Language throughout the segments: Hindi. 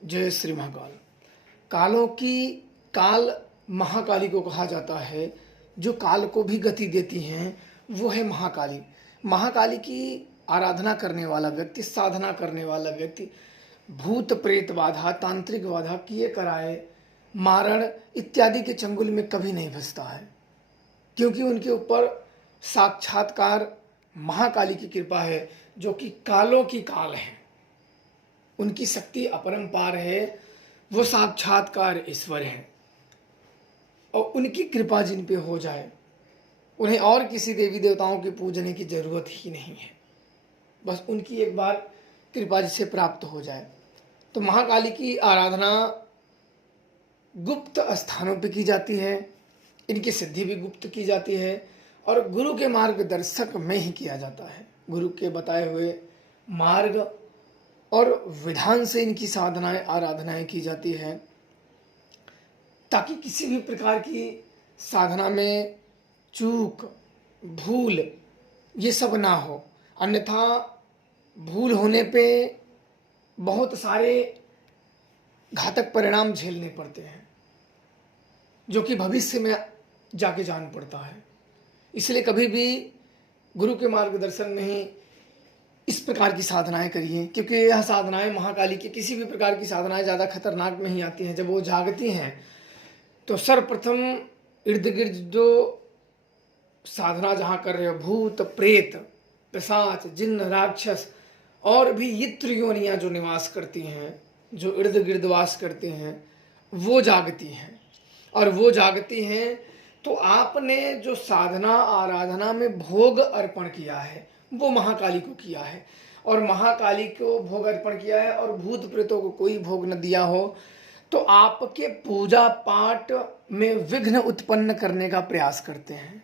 जय श्री महाकाल। कालों की काल महाकाली को कहा जाता है। जो काल को भी गति देती हैं वो है महाकाली। महाकाली की आराधना करने वाला व्यक्ति, साधना करने वाला व्यक्ति भूत प्रेत बाधा, तांत्रिक बाधा, किए कराए, मारण इत्यादि के चंगुल में कभी नहीं फंसता है, क्योंकि उनके ऊपर साक्षात्कार महाकाली की कृपा है, जो कि कालों की काल है। उनकी शक्ति अपरंपार है, वो साक्षात्कार ईश्वर है। और उनकी कृपा जिन पे हो जाए उन्हें और किसी देवी देवताओं के पूजने की जरूरत ही नहीं है। बस उनकी एक बार कृपा जिसे प्राप्त हो जाए। तो महाकाली की आराधना गुप्त स्थानों पे की जाती है, इनकी सिद्धि भी गुप्त की जाती है और गुरु के मार्गदर्शक में ही किया जाता है। गुरु के बताए हुए मार्ग और विधान से इनकी साधनाएं, आराधनाएं की जाती है, ताकि किसी भी प्रकार की साधना में चूक, भूल ये सब ना हो। अन्यथा भूल होने पे बहुत सारे घातक परिणाम झेलने पड़ते हैं, जो कि भविष्य में जाके जान पड़ता है। इसलिए कभी भी गुरु के मार्गदर्शन में ही इस प्रकार की साधनाएं करिए, क्योंकि यह साधनाएं महाकाली की, किसी भी प्रकार की साधनाएं ज़्यादा खतरनाक नहीं आती हैं। जब वो जागती हैं तो सर्वप्रथम इर्द गिर्द जो साधना जहाँ कर रहे हो, भूत प्रेत पिशाच जिन्न राक्षस और भी यित्र योनियाँ जो निवास करती हैं, जो इर्द गिर्द वास करते हैं, वो जागती हैं। और वो जागती हैं तो आपने जो साधना आराधना में भोग अर्पण किया है वो महाकाली को किया है, और महाकाली को भोग अर्पण किया है और भूत प्रेतों को कोई भोग न दिया हो, तो आपके पूजा पाठ में विघ्न उत्पन्न करने का प्रयास करते हैं।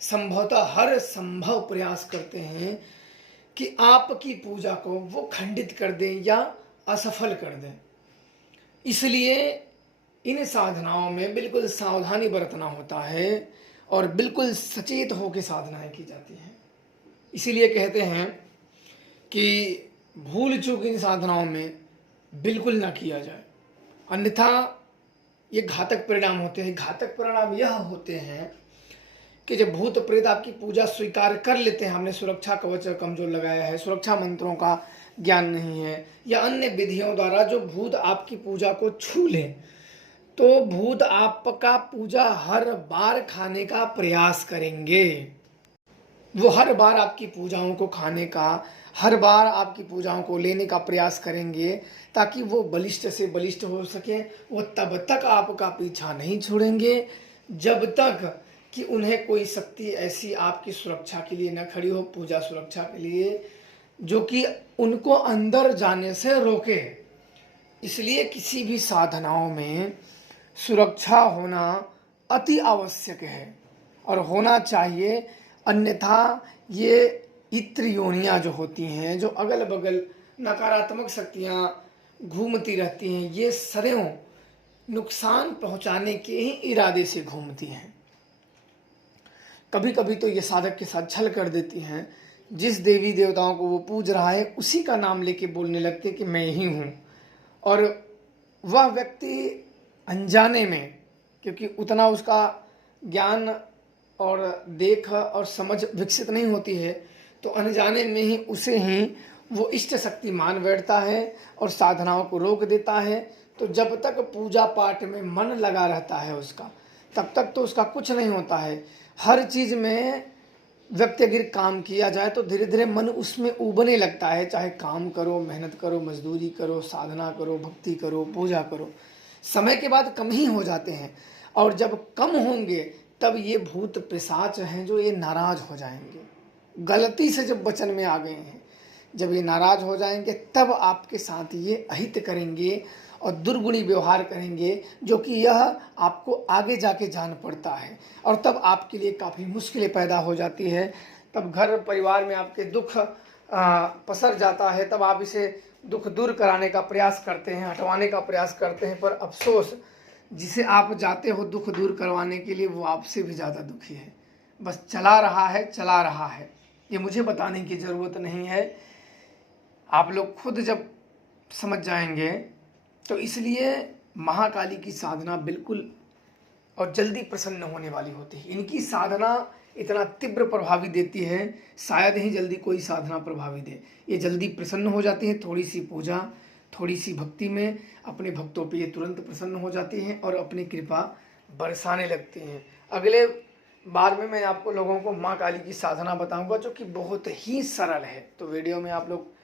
संभवतः हर संभव प्रयास करते हैं कि आपकी पूजा को वो खंडित कर दें या असफल कर दें। इसलिए इन साधनाओं में बिल्कुल सावधानी बरतना होता है और बिल्कुल सचेत होकर साधनाएं की जाती हैं। इसीलिए कहते हैं कि भूल चूक इन साधनाओं में बिल्कुल ना किया जाए, अन्यथा ये घातक परिणाम होते हैं। घातक परिणाम यह होते हैं कि जब भूत प्रेत आपकी पूजा स्वीकार कर लेते हैं, हमने सुरक्षा कवच कमजोर लगाया है, सुरक्षा मंत्रों का ज्ञान नहीं है, या अन्य विधियों द्वारा जो भूत आपकी पूजा को छू ले, तो भूत आपका पूजा हर बार खाने का प्रयास करेंगे। वो हर बार आपकी पूजाओं को खाने का, हर बार आपकी पूजाओं को लेने का प्रयास करेंगे, ताकि वो बलिष्ठ से बलिष्ठ हो सके। वो तब तक आपका पीछा नहीं छोड़ेंगे जब तक कि उन्हें कोई शक्ति ऐसी आपकी सुरक्षा के लिए न खड़ी हो, पूजा सुरक्षा के लिए, जो कि उनको अंदर जाने से रोके। इसलिए किसी भी साधनाओं में सुरक्षा होना अति आवश्यक है और होना चाहिए। अन्यथा ये इत्र योनियाँ जो होती हैं, जो अगल बगल नकारात्मक शक्तियाँ घूमती रहती हैं, ये सदैव नुकसान पहुंचाने के ही इरादे से घूमती हैं। कभी कभी तो ये साधक के साथ छल कर देती हैं। जिस देवी देवताओं को वो पूज रहा है उसी का नाम लेके बोलने लगते कि मैं ही हूँ, और वह व्यक्ति अनजाने में, क्योंकि उतना उसका ज्ञान और देख और समझ विकसित नहीं होती है, तो अनजाने में ही उसे ही वो इष्ट शक्ति मान बैठता है और साधनाओं को रोक देता है। तो जब तक पूजा पाठ में मन लगा रहता है उसका, तब तक तो उसका कुछ नहीं होता है। हर चीज़ में व्यक्ति अगर काम किया जाए तो धीरे धीरे मन उसमें उबने लगता है। चाहे काम करो, मेहनत करो, मजदूरी करो, साधना करो, भक्ति करो, पूजा करो, समय के बाद कम ही हो जाते हैं। और जब कम होंगे तब ये भूत पिशाच हैं जो ये नाराज हो जाएंगे। गलती से जब वचन में आ गए हैं, जब ये नाराज हो जाएंगे तब आपके साथ ये अहित करेंगे और दुर्गुणी व्यवहार करेंगे, जो कि यह आपको आगे जाके जान पड़ता है और तब आपके लिए काफ़ी मुश्किलें पैदा हो जाती है। तब घर परिवार में आपके दुख पसर जाता है। तब आप इसे दुख दूर कराने का प्रयास करते हैं, हटवाने का प्रयास करते हैं, पर अफसोस जिसे आप जाते हो दुख दूर करवाने के लिए, वो आपसे भी ज़्यादा दुखी है। बस चला रहा है, चला रहा है। ये मुझे बताने की ज़रूरत नहीं है, आप लोग खुद जब समझ जाएंगे तो इसलिए महाकाली की साधना बिल्कुल और जल्दी प्रसन्न होने वाली होती है। इनकी साधना इतना तीव्र प्रभावी देती है, शायद ही जल्दी कोई साधना प्रभावी दे। ये जल्दी प्रसन्न हो जाती है, थोड़ी सी पूजा, थोड़ी सी भक्ति में अपने भक्तों पे ये तुरंत प्रसन्न हो जाती हैं और अपनी कृपा बरसाने लगती हैं। अगले बार में मैं आपको लोगों को माँ काली की साधना बताऊंगा जो कि बहुत ही सरल है। तो वीडियो में आप लोग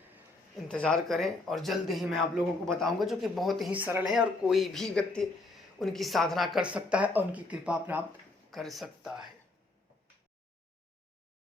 इंतज़ार करें और जल्द ही मैं आप लोगों को बताऊंगा जो कि बहुत ही सरल है और कोई भी व्यक्ति उनकी साधना कर सकता है और उनकी कृपा प्राप्त कर सकता है।